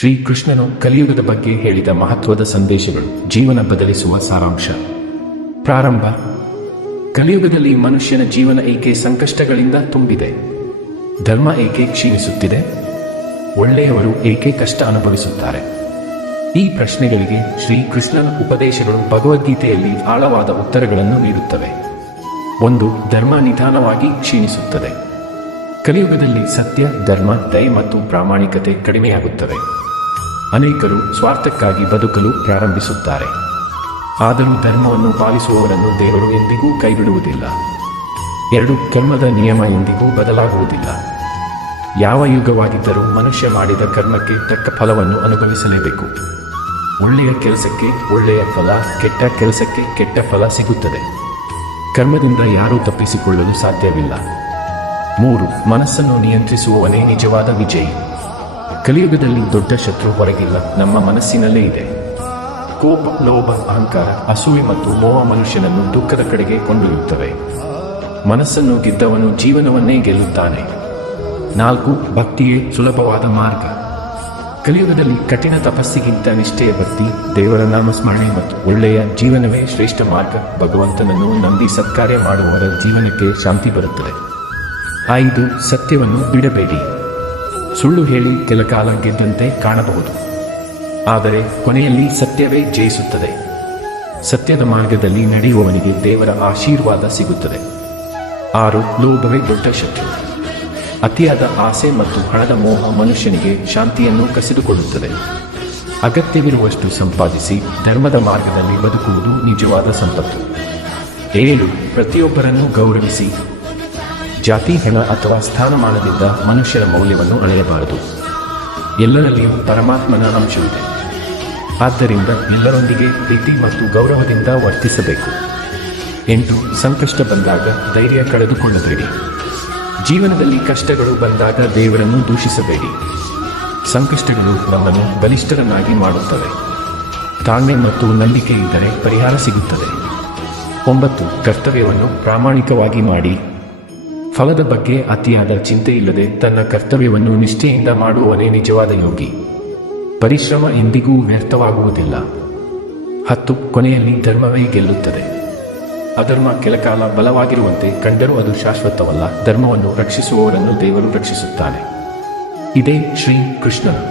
ಶ್ರೀಕೃಷ್ಣನು ಕಲಿಯುಗದ ಬಗ್ಗೆ ಹೇಳಿದ ಮಹತ್ವದ ಸಂದೇಶಗಳು, ಜೀವನ ಬದಲಿಸುವ ಸಾರಾಂಶ. ಪ್ರಾರಂಭ. ಕಲಿಯುಗದಲ್ಲಿ ಮನುಷ್ಯನ ಜೀವನ ಏಕೆ ಸಂಕಷ್ಟಗಳಿಂದ ತುಂಬಿದೆ? ಧರ್ಮ ಏಕೆ ಕ್ಷೀಣಿಸುತ್ತಿದೆ? ಒಳ್ಳೆಯವರು ಏಕೆ ಕಷ್ಟ ಅನುಭವಿಸುತ್ತಾರೆ? ಈ ಪ್ರಶ್ನೆಗಳಿಗೆ ಶ್ರೀಕೃಷ್ಣನ ಉಪದೇಶಗಳು ಭಗವದ್ಗೀತೆಯಲ್ಲಿ ಆಳವಾದ ಉತ್ತರಗಳನ್ನು ನೀಡುತ್ತವೆ. 1. ಧರ್ಮ ನಿಧಾನವಾಗಿ ಕ್ಷೀಣಿಸುತ್ತದೆ. ಕಲಿಯುಗದಲ್ಲಿ ಸತ್ಯ, ಧರ್ಮ, ದಯೆ ಮತ್ತು ಪ್ರಾಮಾಣಿಕತೆ ಕಡಿಮೆಯಾಗುತ್ತವೆ. ಅನೇಕರು ಸ್ವಾರ್ಥಕ್ಕಾಗಿ ಬದುಕಲು ಪ್ರಾರಂಭಿಸುತ್ತಾರೆ. ಆದರೂ ಧರ್ಮವನ್ನು ಪಾಲಿಸುವವರನ್ನು ದೇವರು ಎಂದಿಗೂ ಕೈಬಿಡುವುದಿಲ್ಲ. 2. ಕರ್ಮದ ನಿಯಮ ಎಂದಿಗೂ ಬದಲಾಗುವುದಿಲ್ಲ. ಯಾವ ಯುಗವಾಗಿದ್ದರೂ ಮನುಷ್ಯ ಮಾಡಿದ ಕರ್ಮಕ್ಕೆ ತಕ್ಕ ಫಲವನ್ನು ಅನುಭವಿಸಲೇಬೇಕು. ಒಳ್ಳೆಯ ಕೆಲಸಕ್ಕೆ ಒಳ್ಳೆಯ ಫಲ, ಕೆಟ್ಟ ಕೆಲಸಕ್ಕೆ ಕೆಟ್ಟ ಫಲ ಸಿಗುತ್ತದೆ. ಕರ್ಮದಿಂದ ಯಾರೂ ತಪ್ಪಿಸಿಕೊಳ್ಳಲು ಸಾಧ್ಯವಿಲ್ಲ. 3. ಮನಸ್ಸನ್ನು ನಿಯಂತ್ರಿಸುವವನೇ ನಿಜವಾದ ವಿಜಯಿ. ಕಲಿಯುಗದಲ್ಲಿ ದೊಡ್ಡ ಶತ್ರು ಹೊರಗಿಲ್ಲ, ನಮ್ಮ ಮನಸ್ಸಿನಲ್ಲೇ ಇದೆ. ಕೋಪ, ಲೋಭ, ಅಹಂಕಾರ, ಅಸೂಯೆ ಮತ್ತು ಮೋಹ ಮನುಷ್ಯನನ್ನು ದುಃಖದ ಕಡೆಗೆ ಕೊಂಡೊಯ್ಯುತ್ತವೆ. ಮನಸ್ಸನ್ನು ಗೆದ್ದವನು ಜೀವನವನ್ನೇ ಗೆಲ್ಲುತ್ತಾನೆ. 4. ಭಕ್ತಿಯೇ ಸುಲಭವಾದ ಮಾರ್ಗ. ಕಲಿಯುಗದಲ್ಲಿ ಕಠಿಣ ತಪಸ್ಸಿಗಿಂತ ನಿಷ್ಠೆಯ ಭಕ್ತಿ, ದೇವರ ನಾಮಸ್ಮರಣೆ ಮತ್ತು ಒಳ್ಳೆಯ ಜೀವನವೇ ಶ್ರೇಷ್ಠ ಮಾರ್ಗ. ಭಗವಂತನನ್ನು ನಂಬಿ ಸತ್ಕಾರ್ಯ ಮಾಡುವವರ ಜೀವನಕ್ಕೆ ಶಾಂತಿ ಬರುತ್ತದೆ. 5. ಸತ್ಯವನ್ನು ಬಿಡಬೇಡಿ. ಸುಳ್ಳು ಹೇಳಿ ಕೆಲಕಾಲ ಗೆದ್ದಂತೆ ಕಾಣಬಹುದು, ಆದರೆ ಕೊನೆಯಲ್ಲಿ ಸತ್ಯವೇ ಜಯಿಸುತ್ತದೆ. ಸತ್ಯದ ಮಾರ್ಗದಲ್ಲಿ ನಡೆಯುವವನಿಗೆ ದೇವರ ಆಶೀರ್ವಾದ ಸಿಗುತ್ತದೆ. 6. ಲೋಭವೇ ದೊಡ್ಡ ಶತ್ರು. ಅತಿಯಾದ ಆಸೆ ಮತ್ತು ಹಣದ ಮೋಹ ಮನುಷ್ಯನಿಗೆ ಶಾಂತಿಯನ್ನು ಕಸಿದುಕೊಳ್ಳುತ್ತದೆ. ಅಗತ್ಯವಿರುವಷ್ಟು ಸಂಪಾದಿಸಿ ಧರ್ಮದ ಮಾರ್ಗದಲ್ಲಿ ಬದುಕುವುದು ನಿಜವಾದ ಸಂಪತ್ತು. 7. ಪ್ರತಿಯೊಬ್ಬರನ್ನು ಗೌರವಿಸಿ. ಜಾತಿ, ಹಣ ಅಥವಾ ಸ್ಥಾನಮಾನದಿಂದ ಮನುಷ್ಯರ ಮೌಲ್ಯವನ್ನು ಅಳೆಯಬಾರದು. ಎಲ್ಲರಲ್ಲಿಯೂ ಪರಮಾತ್ಮನ ಅಂಶವಿದೆ. ಆದ್ದರಿಂದ ಎಲ್ಲರೊಂದಿಗೆ ಪ್ರೀತಿ ಮತ್ತು ಗೌರವದಿಂದ ವರ್ತಿಸಬೇಕು. 8. ಸಂಕಷ್ಟ ಬಂದಾಗ ಧೈರ್ಯ ಕಳೆದುಕೊಳ್ಳಬೇಡಿ. ಜೀವನದಲ್ಲಿ ಕಷ್ಟಗಳು ಬಂದಾಗ ದೇವರನ್ನು ದೂಷಿಸಬೇಡಿ. ಸಂಕಷ್ಟಗಳು ನಮ್ಮನ್ನು ಬಲಿಷ್ಠರನ್ನಾಗಿ ಮಾಡುತ್ತವೆ. ತಾಳ್ಮೆ ಮತ್ತು ನಂಬಿಕೆ ಇದ್ದರೆ ಪರಿಹಾರ ಸಿಗುತ್ತದೆ. 9. ಕರ್ತವ್ಯವನ್ನು ಪ್ರಾಮಾಣಿಕವಾಗಿ ಮಾಡಿ. ಫಲದ ಬಗ್ಗೆ ಅತಿಯಾದ ಚಿಂತೆ ಇಲ್ಲದೆ ತನ್ನ ಕರ್ತವ್ಯವನ್ನು ನಿಷ್ಠೆಯಿಂದ ಮಾಡುವವನೇ ನಿಜವಾದ ಯೋಗಿ. ಪರಿಶ್ರಮ ಎಂದಿಗೂ ವ್ಯರ್ಥವಾಗುವುದಿಲ್ಲ. 10. ಕೊನೆಯಲ್ಲಿ ಧರ್ಮವೇ ಗೆಲ್ಲುತ್ತದೆ. ಅಧರ್ಮ ಕೆಲಕಾಲ ಬಲವಾಗಿರುವಂತೆ ಕಂಡರೂ ಅದು ಶಾಶ್ವತವಲ್ಲ. ಧರ್ಮವನ್ನು ರಕ್ಷಿಸುವವರನ್ನು ದೇವರು ರಕ್ಷಿಸುತ್ತಾನೆ. ಇದೇ ಶ್ರೀ ಕೃಷ್ಣನು